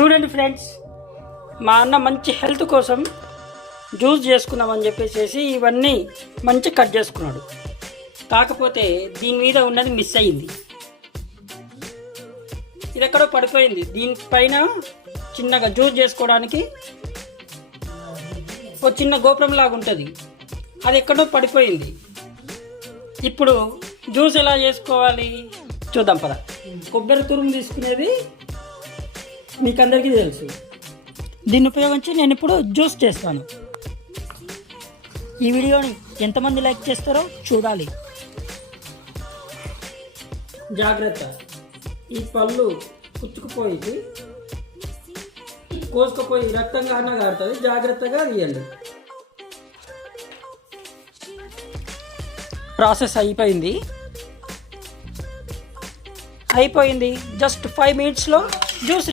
చూడండి ఫ్రెండ్స్ మా అన్న మంచి హెల్త్ కోసం జ్యూస్ చేసుకుందామని చెప్పేసి ఇవన్నీ మంచి కట్ చేసుకున్నాడు. కాకపోతే దీని మీద ఉన్నది మిస్ అయ్యింది ఇది ఎక్కడో పడిపోయింది. దీనిపైన చిన్నగా జ్యూస్ చేసుకోవడానికి ఒక చిన్న గోపురం లాగా ఉంటుంది. అది ఎక్కడో పడిపోయింది. ఇప్పుడు జ్యూస్ ఎలా చేసుకోవాలి? చూద్దాం పద. కొబ్బరి తురుము తీసుకునేది మీకు అందరికీ తెలుసు. దీన్ని ఉపయోగించి నేను ఇప్పుడు జ్యూస్ చేస్తాను. ఈ వీడియోని ఎంతమంది లైక్ చేస్తారో చూడాలి. జాగ్రత్త. ఈ పళ్ళు కుచ్చుకుపోయి కోసుకుపోయి రక్తం కారణ కారుతుంది. జాగ్రత్తగా తీయండి. ప్రాసెస్ అయిపోయింది. అయిపోయింది. జస్ట్ ఫైవ్ మినిట్స్లో జ్యూస్